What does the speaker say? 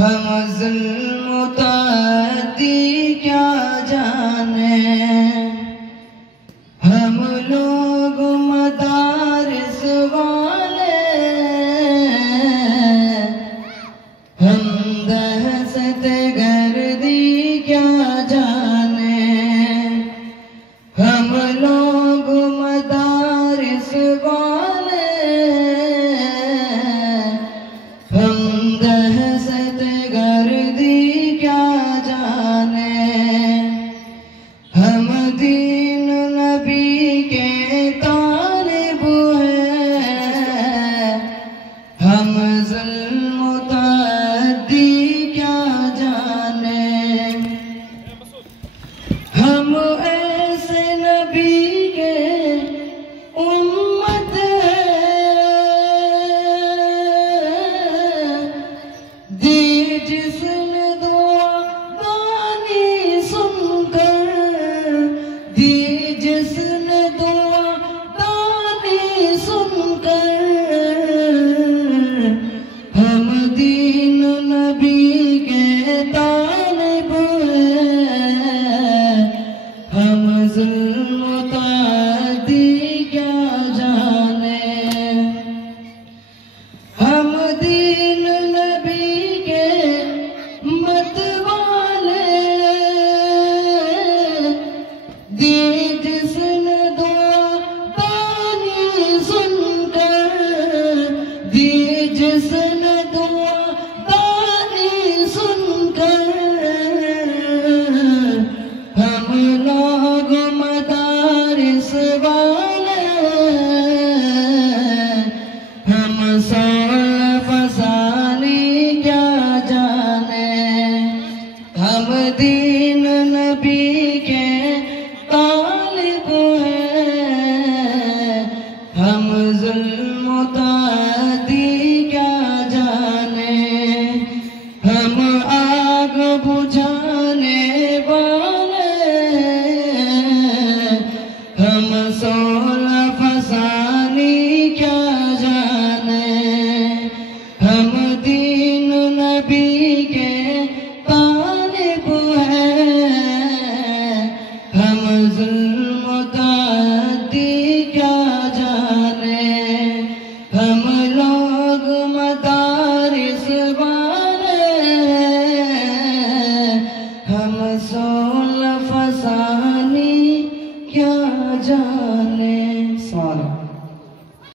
हम ज़ुल्म ताअती क्या जाने, हम लोग मदारिस वाले, हम दहशत गर्दी क्या जाने, हम लोग मदारिस वाले, हम दहशत गर्दी क्या जाने, हम दीन नबी के तालिब हैं, हम ज़ुल्म ताअद्दी क्या जाने, हम ऐसे नबी के उम्मत हैं, दी जिसने दुआ दानी सुनकर, दी जिसने दुआ दानी सुनकर, हम दीन नबी के तालिब हैं, हम ज़ुल्म ताअद्दी क्या जाने, हम दीन नबी के मत वाले, दी जिसने दुआ दानी सुनकर, दी जिसने दुआ दानी सुनकर, हम लोग मदारिस वाले, हम सोलह फसानी क्या जाने, हम दीन नबी के तालिब हैं, हम ज़ुल्म ताअद्दी क्या जाने, हम आग बुझाने वाले, हम सोलह फसानी क्या जाने, हम दीन नबी के तालिब हैं, हम ज़ुल्म ताअद्दी क्या जाने, हम